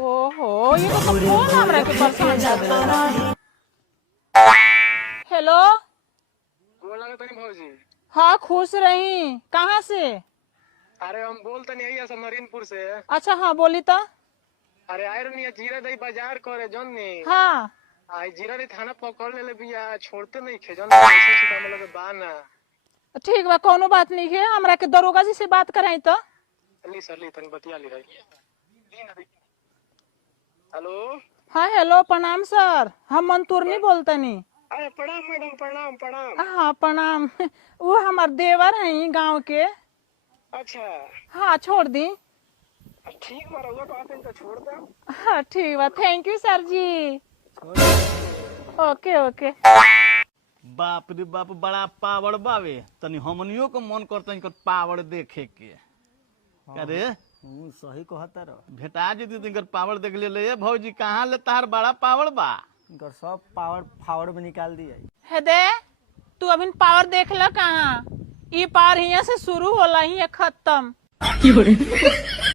ओहो, ये तो कौन हमरा के परेशान कर देला। हेलो। बोला तनी भौजी। हाँ खुश रही। कहाँ से? अरे हम बोलते नहीं है समरीनपुर से। अच्छा हाँ बोली तो। अरे आए रहनी है जीरा दही बाजार करे जन्नी। हाँ आई जीरा दही थाना पकड़ ले बिया छोड़ते नहीं खे जन्नी ऐसे से काम लगे बाना। ठीक बा, कोनो बात नहीं है। हमरा के दरोगा जी से बात कराई तो। ली सर ली तनी बतिया ली रही। हेलो। हाँ हेलो, प्रणाम सर, हम मंतूरनी बोलतनी। अरे प्रणाम मैडम, प्रणाम प्रणाम। हाँ प्रणाम। वो हमार देवर हैं गांव के। अच्छा हाँ छोड़ दी। ठीक बा, रउआ बात है तो छोड़ दो। हाँ ठीक बा, थैंक यू सर जी। ओके ओके। बाप रे बाप, बड़ा पावड़ बावे। तनी हमनियो को मन करता इनकर पावड़ देखे के। अरे सही कहता रह। भेटा जी इनकर पावड़ देख ले भौजी। कहाँ ले तार बड़ा पावड़ बा? इनकर सब पावर फावड़ में निकाल दिया। हे दे, तू अभी पावर देख ल कहाँ? ये पावर यहाँ से शुरू होला, ही खत्म।